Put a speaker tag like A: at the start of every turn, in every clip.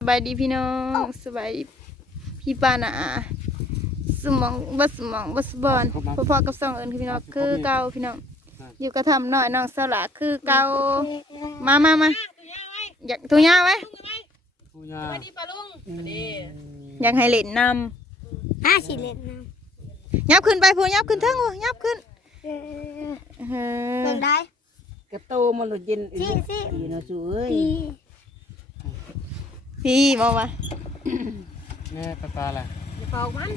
A: สบายดีพี่น้องสบายพี่ปานาสมองบัสบอนพ่อกับสองเอิญพี่น้องคือเก่าพี่น้องอยู่กระทำหน่อยน้องสลาคือเก่ามาอยากทุย่าไว้อยากให้เล่นนำ
B: สิเล่นน้
A: ยับขึ้นไปพูยับขึ้นทั้งหัวยับขึ้น
B: เล่นได้
C: กระโตมันหลุดเย็นอีนะสวย
A: พี่มองมา
D: แม่ปลาแหละ
B: เป่ามัน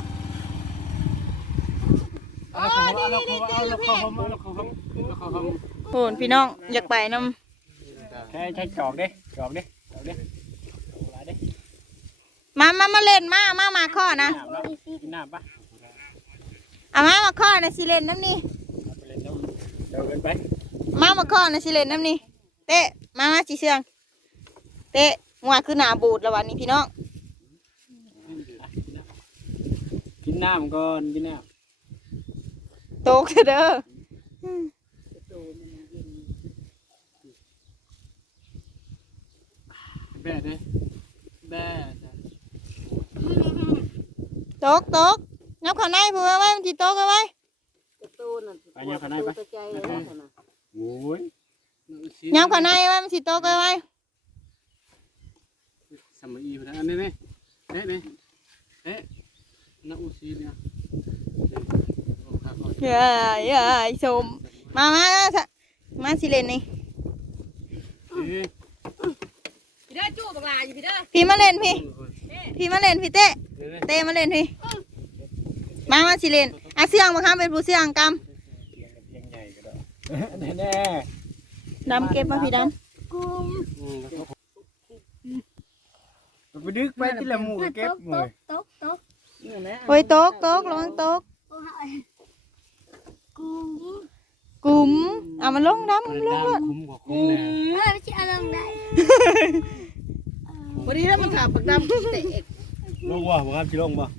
A: โหนพี่น้องอยากไปน
D: ำใช้จอกดิ
A: มาเล่นมาข้อนะ
D: กินน้ำปะ
A: มาข้อนะสิเล่นน้ำนี่
D: เดี๋ยวเกินไป
A: มาข้อนะสิเล่นน้ำนี่เตะมาจีเชืองเตะงัวคือหนาบูดแล้ววันนี้พี่น้อง
D: กินน้ำก่อนกินน้
A: ำโตกันเด้อ
D: แบ่ดิแบ่
A: ตกนับข้างในเพื่อไว้มันจีโตกันไว้
D: ไปเนี่ยข้างในไปโอ้ย
A: นับข้างในไว้มันจีโตกันไว้
D: สมัยอีพนันนี่น้าอุซีเนี่ย
A: ชมมาสิเล่นนี่
B: พี่เด้อจู่บักลาอยู่พี่เด้อ
A: พี่มาเล่นพี่มาเล่นพี่เต้มาเล่นพี่มาสิเล่นเสื่องมาครับเป็นผู้เสื่องก
D: ำแน่
A: ดำเก็บมาพี่ดัน
D: ไปดึกไปที่ละหมูเก็บมือ
A: โอ้ยตกระวังตกกุ้มมันลงดำมันลงเลย
B: ไม่ใช่อารมณ์ได้
C: วันนี้ถ้ามันถามปักดำเตะ
D: ลงวะผมครับจิลงบ่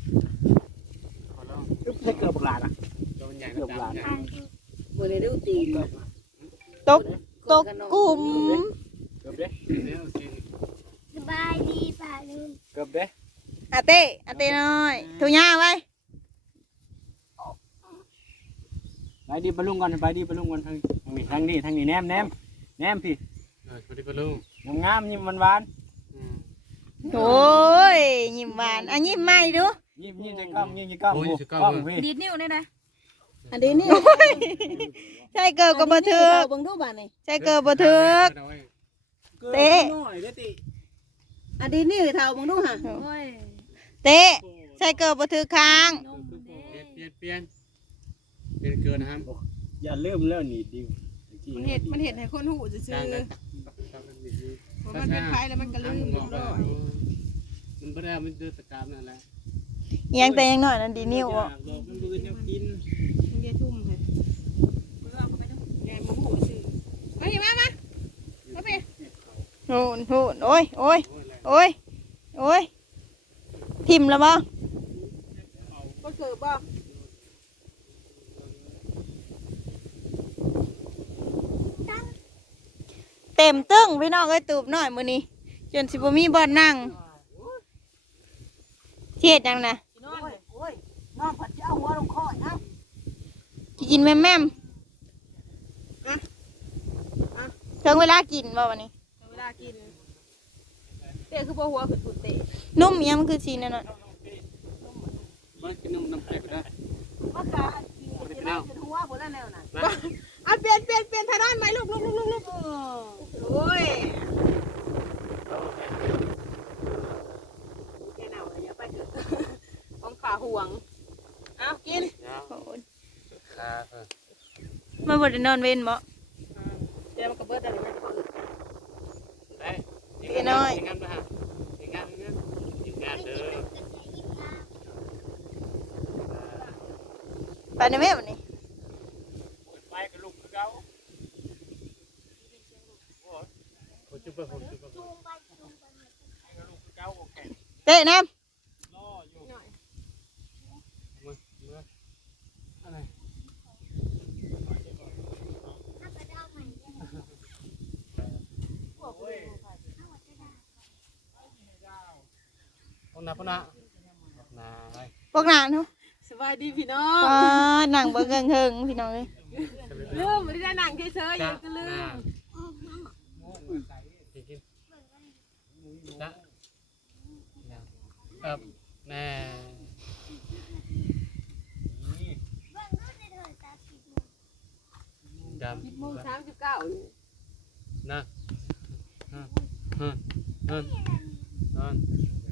D: ใช้เกลือปลาอ่ะเกลือปลา
C: วันนี้ดูตี
A: ตกกุ้ม
D: เกือบเด้
B: สบายดีป่ะลุง
D: เกือบเด้
A: เต้น้อยถุงยาไว้
D: ไปดีปลุงก่อนไปดีปลุงก่อนทางนี้แนมพี่ไปดีปลุงงามยิ้มหวาน
A: โอ้ยยิ้มหวานยิ้มใหม่ดู
D: ยิ้มในกล้องพี่
B: ดีดนิ้วได้ไหม
C: อันนี้นี่
A: ใช่เกิดกับบันทึก
C: บังทุบานนี่
A: ใช่เกิดบันทึกเต้
C: อันนี้นี่เท่าบังทุฮะ
A: เต้ใช่เกิดบันทึกค้าง
D: เปลี่ยนเกินนะครับอย่าเริ่มแล้วนี่ดิว
B: มันเห็นให้คนหูจะซื้อมันเป็นไฟแล้วมันก็ลืม
D: มันไม่ได้มันเดือดตะการนั่นแหละ
A: ยังแต่ยังหน่อยนั่นดีนิ้วอ่ะ
D: มันดูกันกิน
B: มันจะทุ่มเลยแกมันหูซื้อมาหิมาไป
A: โอ้ยทิมแล้วบ่
B: ก็เกิดบ่
A: เต็มตึ้งพี่น้องตูบหน่อยมื้อนี้จนสิบ่มีบ่อนนั่งเฮ็ดจังนะ
C: น้องผัดจะเอาหัวลงคอนะ
A: กินแม่มถึงเวลากินบ่วันนี้
B: เวลากินเตะคือบ่หัวคือเตะ
A: นุ่มยังมันคือชีนั่นน่ะ
D: มันกินน้ำแข็งได้
C: ว่ากากินหัวบ่ได้แนวน่ะ
B: เปลี่ยนทางด้านไหมลูก
C: โอ้ย
B: แกหนาวอย่าไปของป่าห่วงเอากิน
A: มาบ่ได้นอนเว้นบ่
B: เดี๋ยวมันก็เบิดได้เลย
A: พี่น้อยไปในแม่วันนี้
D: ไปกับลูกเขา
A: เตะน้ำ
D: พวกน่ะไป
A: พวกหนานเนาะ
B: สบายดีพี่น้อง
A: หนังเบิ่งเฮิงๆพี่น้องเอ้ย
B: ลืมไม่ได้หนังเฉยๆยังก็ลืม
D: จ้ะครับแม่ดำ
B: 10:39
D: นะนอน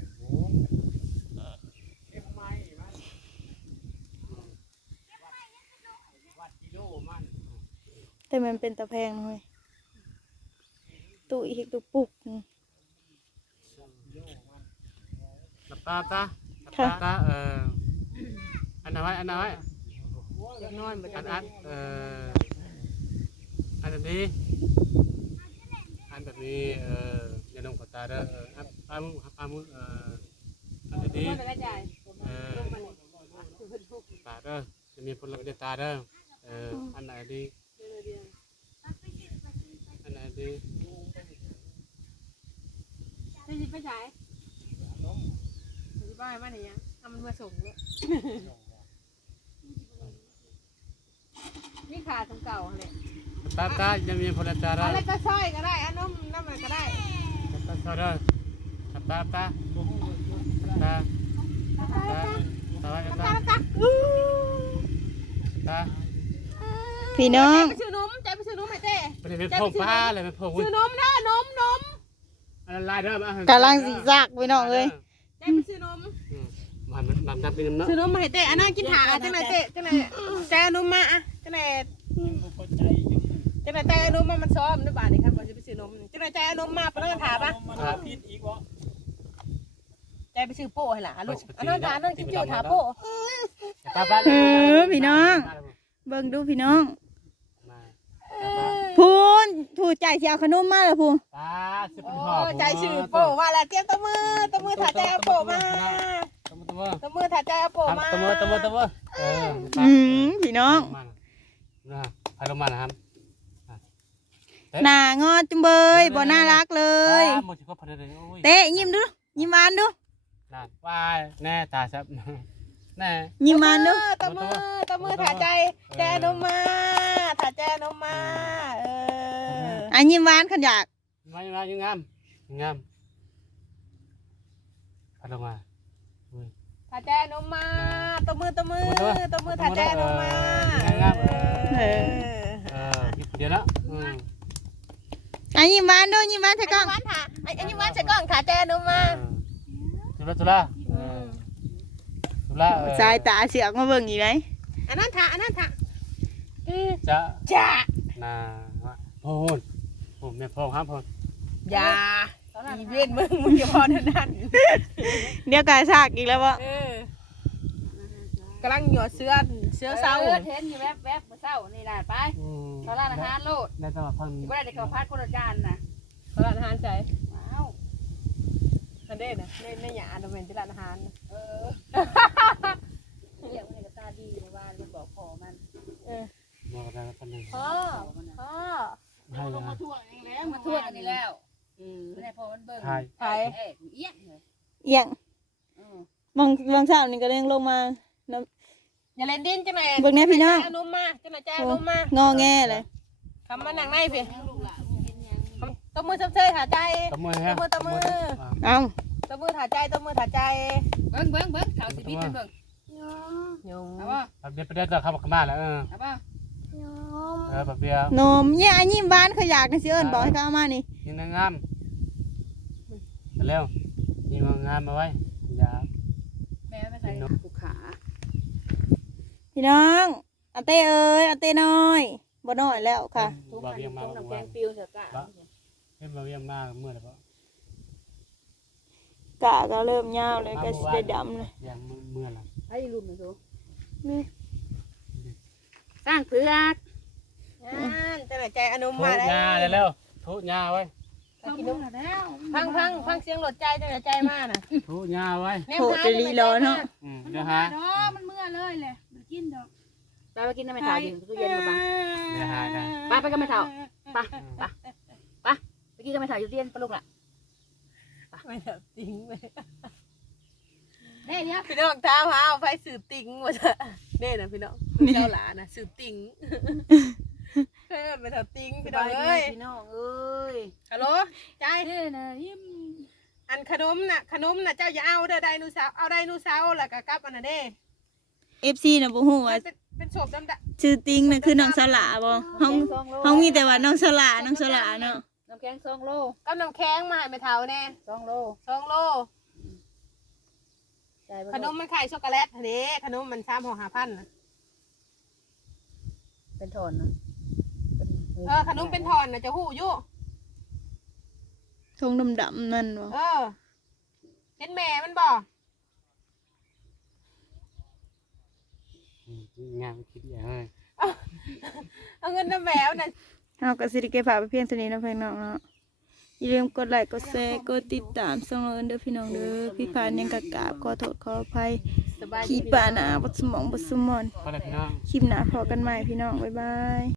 A: แต่มันเป็นตะแพงหน่อยตู้อีกตู้ปุก
D: หลับตาหลับตาอันไหนไว้
B: ยังนอนบ่จั
D: อั
B: ง
D: นอันแบบนี้อย่าลงขอบตาเด้อปามืออันนี้
B: นอนแล้วยาย
D: ตาเด้อจะมีผลลัพธ์ตาเด้ออันไหนดีอันไหนดี
B: ได้สิไปฉายสิไปมาได้ยังเอามันมาส่งเด้อนี่ขาตรงเก่าแหละ
D: ตาจะมีผลลัพธ์ตาเด้อ
B: อะไรก็ช่อยก็ได้อันน้ำอะไรก็ได้
D: ตาเด้อตาไว้ตา
A: พี่น้อง
B: ไปซื้อนมใจไปซื้อนมให้เต้
D: เป็นพงป้าเลยเป็นพง
B: ซื้อนมนะนม
D: อันลายเด้อก
A: ำลังสีซากพี่น้องเอ้ย
B: ใจไปซื้อนม
D: มันดับเป็นน้ำเนาะ
B: ซื้อนมมาให้เต้อันนั้นกินหาจังไหนเต้จังไหนใจนมมาอ่ะจังไหนใจนมมามันซ้อมด้วยบาทนี่ครับบอกจะไปซื้อนมจังไหนใจนมมาไปแล้วถามป่ะใจไปซื้อโป้ให้ล่ะลูกอันนั้นถามนั่นกินเจียวถาโป้
A: พี่น้องเบิ่งดูพี่น้องพูนถูกใจเสียขนมมาแล้วพูน
D: ตาสิบ
B: โอ้
D: ห่อ
B: ใจซื้อโป้มาแล้วเตรียมตะมือถ่าใจเอาโป้มาตะมือถ่าใจเอาโป้มา
D: ตะมือ
A: พี่น้อง
D: นะพายลงมานะครับ
A: หน้างอจุ่มเบยบ่น่ารักเลยเตะยิ้มดูยิ้มหวานดู
D: น่าว่ายแน่ตาซับแน่
A: ยิ้มหวานดู
B: ตะมือถ่าใจแจนมมาถ่าแจนมมา
A: ยิ้มหวานขันอยาก
D: มายังงามพายลงมา
B: ถ่าแจนมมาตะมือถ่าแจนมมา
D: เดี๋ยวแล้ว
A: ยิ้มหวานดูยิ้มหวานใส่กล้อง
B: อันนี้วันใส่กล้องถ่าแจนมมา
D: จุฬา
A: สายตาเสียกมาเบิ่งอีกไหม
B: อันนั้นถ่า
D: จะน่าพูนผมเนี่ยพ่อครับพ่อ
B: อย่าอีเวนมึงอย่าพอเท่านั้น
A: เดี๋ยวกายซากอีกแล้ววะ
B: กำลังหยอดเสื้อเศร้า
E: เทนอยู่แวบเศร้านี่แหละไปเขาร้านอาหารโลด
D: ได้ตลอดพัน
E: ไม่ได้เด็กเขาพัดคนละจานนะ
B: ร้านอาหารใจ
E: ว้าว
B: อันเด่นนะเล่นในหยาดเป็นที่ร้านอาหาร
E: เรียกมันก็ตาดีในบ้านมันบอกพอมัน
D: บอกได้พันหนึ่ง
B: พ่อ
D: ให้เลย
E: มาทั่วนี่แล้วไม่ได้พอมันเบิ่ง
D: ไทย
B: ไผ่
E: เอี้ยเลย
A: เอียงบางเช้านี่ก็เร่งลงมา
B: อย่าเล่นดินจังไหน
A: เบิ่งแน่พี่น้อง
B: นุ่มมาจังไหนใจนุ่มมาง
A: อแงเลย
B: คำมาหนังในพี่ตบมือเฉยๆหาใจ
D: ตบมือฮะ
A: เอา
B: ตบมือถ่าใจเ
E: บิ่งเขาสิบิดเบิ่ง
B: ยง
E: เอาป่ะ
D: แบบเดียวไปได้ตัวเข้ามาขม่าแล้ว
E: เอาป่ะ
D: แบบเดียวน
A: มเนี่ยยิ้มหวานเขาอยากนะสิเอิ้นบอกให้เขาเอามานี่
D: ยิงงามเร็วยิงงามมาไว้อย่า
E: แม่ไม่ใส่ผูกขา
A: พี่น้องอาเต้เอ้ยอาเต้น้อยบ่น้อยแล้วค่ะ
E: ทุกคนต้มน้ำแกงปิวเถอะกะ
D: เห็นมาเยี่ยมมากเมื่อไหร่ปะ
A: กะก็เริ่มยาวเลยก็สิได้ดำเลย
D: อย่างเมื่อไหร่
E: ให้รุ่นหนึ่งสูสร้างเผือก
B: จังไหนใจอนุ
D: ทุ
B: มา
D: ก
B: แล้ว
D: ยาเลยแล้วทุกยาไว้
E: กินนมแล้ว
B: พังเสียงหลดใจจังไหนใจมากน่ะ
D: ทุกยาไว้
A: โหจะรีรอเนาะ
D: เดี๋ยวฮะ
E: ดอกมันเมื่อเลยเลยมันกินดอกไปกินน้ำไม่ถ่ายอยู่ตู้เย็นมา
D: เดี๋ยวฮะได้
E: ไปกันไม่ถ่ายไปกินกันไม่ถ่ายอยู่ตู้เย็นปลุกละ
B: ไม่แบบจริงเลย
E: เด้เดี๋ยว
B: พี่น้องถามหาเอาไฟสื่อติงว่าจะเด้นะพี่น้องเจ้าหลานนะสื่อติงไปเถอะติงพี่น้องเอ้ย
C: พี่น้องเอ้ย
B: ฮัลโหลใจ
E: เด้นะยิ้ม
B: อันขนมน่ะเจ้าอย่าเอาเด้อไดโนเสาร์เอาไดโนเสาร์แล้วก็กลับอันนั้นเด้
A: FC น่ะบ่ฮู้ว่า
B: เป็นศพดำ
A: ชื่อติงน่ะคือน้องสลาบ่เฮามีแต่ว่าน้องสลาเนาะ
E: น้ำแข็ง2 โล
B: ก็น้ำแข็งมาให้แม่เฒ่าแน่
E: 2 โล
B: 2 โล
E: จ่ายไป
B: ขนมมันขายช็อกโกแลตเด้ขนมมัน3ห่อ5,000น่ะ
E: เป็นถอนนะ
B: ขนมเป็นทอนน่ะจะฮู้อยู่
A: ทงดำๆนั่นบ่
B: เห็นแม่มันบ่
D: งานคิดอย่างไร
B: เอาเงินน้ำแหววน่ะ
A: เฮาก็สิได้เก็บภาพไปเพียงเท่านี้เนาะพี่น้องเนาะอย่าลืมกดไลค์กดแชร์กดติดตามส่งเอิ้นเด้อพี่น้องเด้อพี่พานยังกะกราบขอโทษขออภัย
B: สบายดี
A: พี่ปานาบ่สมองบ่สมอน
D: พอแล้วพี่น้อง
A: คลิปหน้าพอกันใหม่พี่น้องบ๊ายบาย